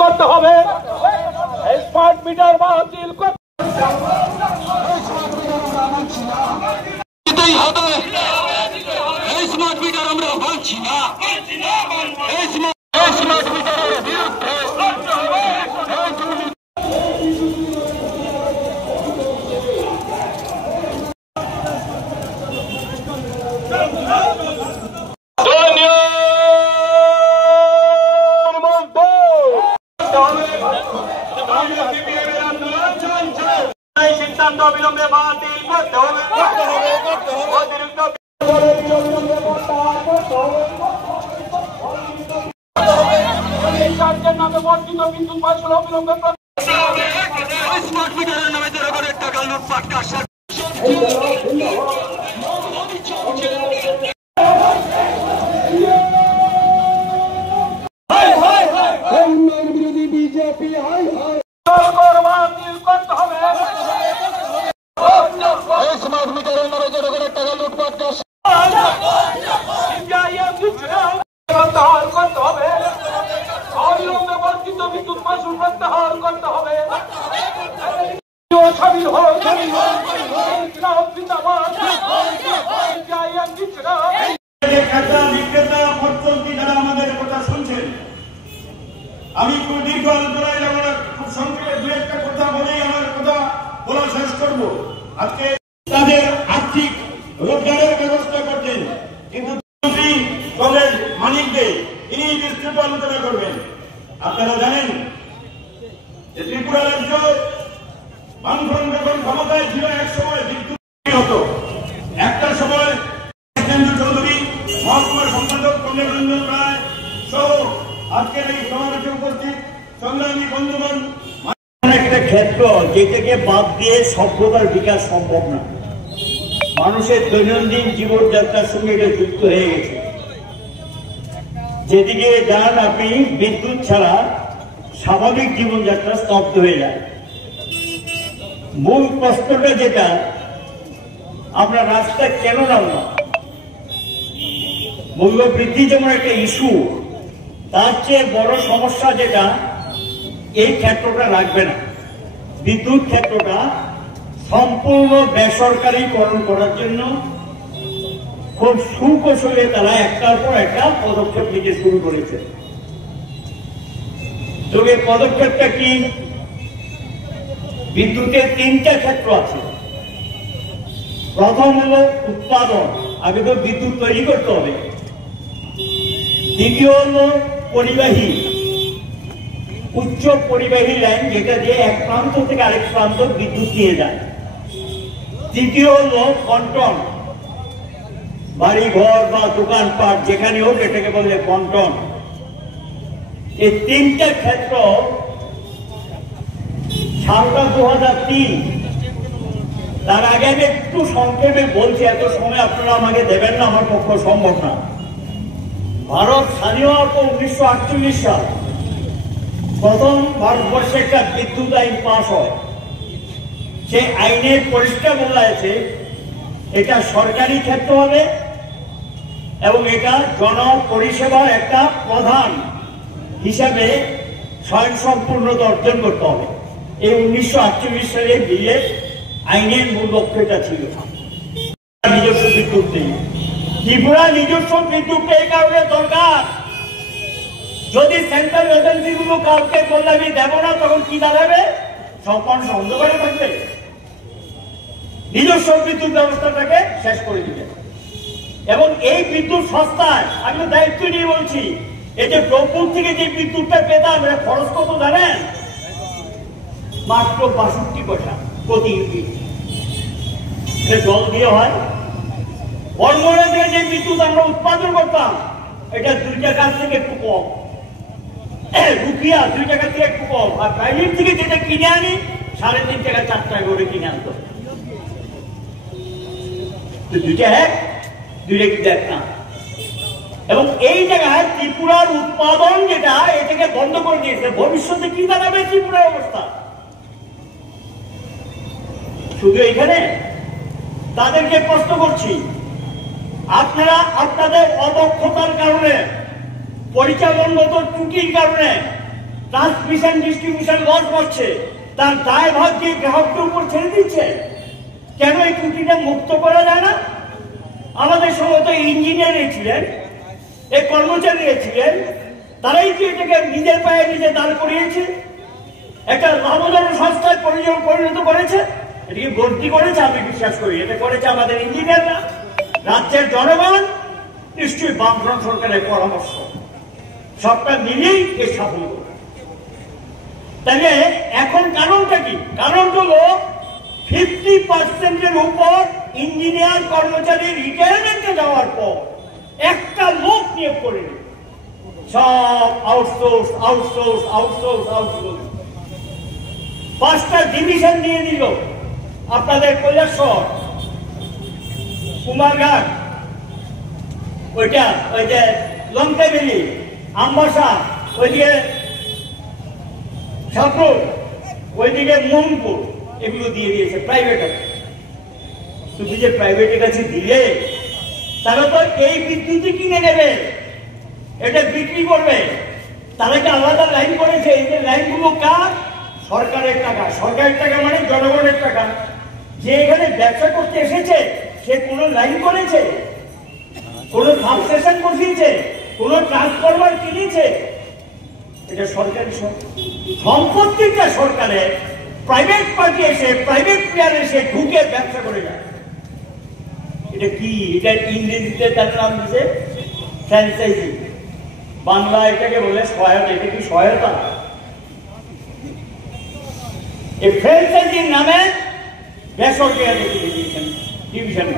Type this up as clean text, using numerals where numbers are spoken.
করতে হবে smart meter বাতিল করতেই হবে। স্মার্ট মিটার আমরা বলছি না, স্মার্ট মিটারের বিরুদ্ধে সিদ্ধান্ত অবিলম্বে বাতিল করতে হবে। নামে বর্ধিত বিদ্যুৎ মাশুল অবিলম্বে স্মার্ট মিটারের নামে জনগণের টাকা লুটপাট কারসাজি বিরোধী বিজেপি বাতিল করতে হবে। স্মার্ট মিটারের নামে জনগণের টাকা লুটপাট প্রত্যাহার করতে হবে। অবিলম্বে বর্ধিত বিদ্যুৎ মাশুল প্রত্যাহার করতে হবে। আমাদের কথা শুনছেন, আমি খুব দীর্ঘ আলোচনায় যাব না, খুব সংক্ষেপে দু একটা কথা বলেই আমার কথা বলা শেষ করবো। আজকে তাদের আর্থিক রোজগারের ব্যবস্থা করছেন, কিন্তু কলেজ মানিক দে তিনি বিস্তৃত আলোচনা করবেন। আপনারা জানেন যে ত্রিপুরা রাজ্য বামফ্রন্ট যখন ক্ষমতায় ছিল এক সময় বিদ্যুৎ হতো, একটা সময় চৌধুরী, মহকুমার সম্পাদক কমলেশ রঞ্জন রায় সহ আজকের এই সমাবেশে উপস্থিত সংগ্রামী বন্ধুগণ, একটা ক্ষেত্র যেটাকে বাদ দিয়ে সভ্যতার বিকাশ সম্ভব না। মানুষের দৈনন্দিন জীবনযাত্রার সঙ্গে এটা যুক্ত হয়ে গেছে। যেদিকে যান আপনি, বিদ্যুৎ ছাড়া স্বাভাবিক জীবনযাত্রা স্তব্ধ হয়ে যায়। মূল প্রশ্নটা যেটা, আমরা রাস্তায় কেন নামলাম? মূল্যবৃদ্ধি যেমন একটা ইস্যু, তার চেয়ে বড় সমস্যা যেটা, এই ক্ষেত্রটা রাখবে না। বিদ্যুৎ ক্ষেত্রটা সম্পূর্ণ বেসরকারীকরণ করার জন্য খুব সুকৌশলে তারা একটার পর একটা পদক্ষেপ নিতে শুরু করেছে। তো এই পদক্ষেপটা কি? বিদ্যুতের তিনটা ক্ষেত্র আছে। প্রথম হলো উৎপাদন, আগে তো বিদ্যুৎ তৈরি করতে হবে। দ্বিতীয় হলো পরিবাহী, উচ্চ পরিবাহী লাইন, যেটা দিয়ে এক প্রান্ত থেকে আরেক প্রান্ত বিদ্যুৎ নিয়ে যায়। তৃতীয় হলো বন্টন, বাড়ি ঘর বা দোকানপাট যেখানে হোক এটাকে বলে বন্টন। এই তিনটা ক্ষেত্র সালটা 2003, তার আগে আমি একটু সংক্ষেপে বলছি, এত সময় আপনারা আমাকে দেবেন না, আমার পক্ষে সম্ভব না। ভারত স্বাধীন হওয়ার পর 1948 সাল প্রথম ভারতবর্ষে একটা বিদ্যুৎ আইন পাস হয়। সেই আইনের পরিষ্কার বলা আছে এটা সরকারি ক্ষেত্র হবে এবং এটা জনপরিষেবার একটা প্রধান হিসাবে স্বয়ংসম্পূর্ণতা অর্জন করতে হবে। এই 1948 সালে বিলের আইনের মূল লক্ষ্য এটা ছিল। নিজস্ব বিদ্যুৎ নেই, ত্রিপুরা নিজস্ব বিদ্যুৎ এই কারণে দরকার। যদি সেন্ট্রাল এজেন্সি গুলো কাউকে বললে আমি দেবো না, তখন কি দাঁড়াবে? সকল অন্ধকারে থাকবে। নিজস্ব বিদ্যুৎ ব্যবস্থাটাকে শেষ করে দিবে। এবং এই বিদ্যুৎ সস্তায়, আমি দায়িত্ব নিয়ে বলছি, এই যে ব্রহ্মপুর থেকে যে বিদ্যুৎটা পেতাম, এটা খরচ কত জানেন? মাত্র 62 পয়সা প্রতি ইউনিট। জল দিয়ে হয়। বর্মরা থেকে যে বিদ্যুৎ আমরা উৎপাদন করতাম, এটা 2 টাকার থেকে একটু কম, রুপিয়া 2 টাকা থেকে একটু কম। আর প্রাইভেট থেকে যেটা কিনে আনি 3.5 টাকা 4 টাকা করে কিনে আনতো। দুইটা এক, দুইটা কি দেখ না। এবং এই জায়গায় ত্রিপুরার উৎপাদন যেটা, এটাকে বন্ধ করে দিয়েছে। ভবিষ্যতে কি দাঁড়াবে ত্রিপুরার অবস্থা? শুধু এখানে তাদেরকে প্রশ্ন করছি, আপনারা আপনাদের অদক্ষতার কারণে, পরিচালনগত ত্রুটির কারণে ট্রান্সমিশন ডিস্ট্রিবিউশন লস হচ্ছে, তার দায়ভার দিয়ে গ্রাহকদের উপর ছেড়ে দিচ্ছে। কেন এই ত্রুটিটা মুক্ত করা যায় না? আমাদের সমস্ত ইঞ্জিনিয়ার ছিলেন, এই কর্মচারী ছিলেন, তারাই কি এটাকে নিজের পায়ে নিজে দাঁড় করিয়েছে, একটা লাভজনক সংস্থায় পরিণত করেছে। এটিকে ভর্তি করেছে, আমি বিশ্বাস করি এটা করেছে আমাদের ইঞ্জিনিয়াররা, রাজ্যের জনগণ, নিশ্চয়ই বামফ্রন্ট সরকারের পরামর্শ, সবটা মিলেই এর সাফল্য। তাহলে এখন কারণটা কি? কারণ হলো 50% উপর ইঞ্জিনিয়ার কর্মচারী রিটায়ারমেন্টে যাওয়ার পর একটা লোক নিয়োগ করে সব আউটসোর্স আউটসোর্স আউটসোর্স আউটসোর্স। 5টা ডিভিশন দিয়ে দিল আপনাদের কৈলাসহর, কুমারঘাট, ওইটা ওই যে লঙ্কাবেলি, আমবাসা, ওইদিকে সাপুর, ওইদিকে মোহনপুর, এগুলো দিয়ে দিয়েছে প্রাইভেট। শুধু যে প্রাইভেটের কাছে দিলে তারা তো এই বিদ্যুৎই কিনে নেবে, এটা বিক্রি করবে। তারা কি আলাদা লাইন করেছে? এই যে লাইনগুলো কার? সরকারের টাকা। সরকারের টাকা মানে জনগণের টাকা। যে এখানে ব্যবসা করতে এসেছে সে কোনো লাইন করেছে, কোনো সাবস্টেশন বসিয়েছে, কোনো ট্রান্সফরমার কিনেছে? এটা সরকারি সম্পত্তিটা সরকারের, প্রাইভেট পার্টি এসে, প্রাইভেট প্লেয়ার এসে ঢুকে ব্যবসা করে যায়। এটা কি? এটা ইংরেজিতে তার নাম দিচ্ছে ফ্র্যাঞ্চাইজি, বাংলা এটাকে বলে সহায়তা। এটা কি সহায়তা? এই ফ্র্যাঞ্চাইজির নামে বেসরকারি ডিভিশন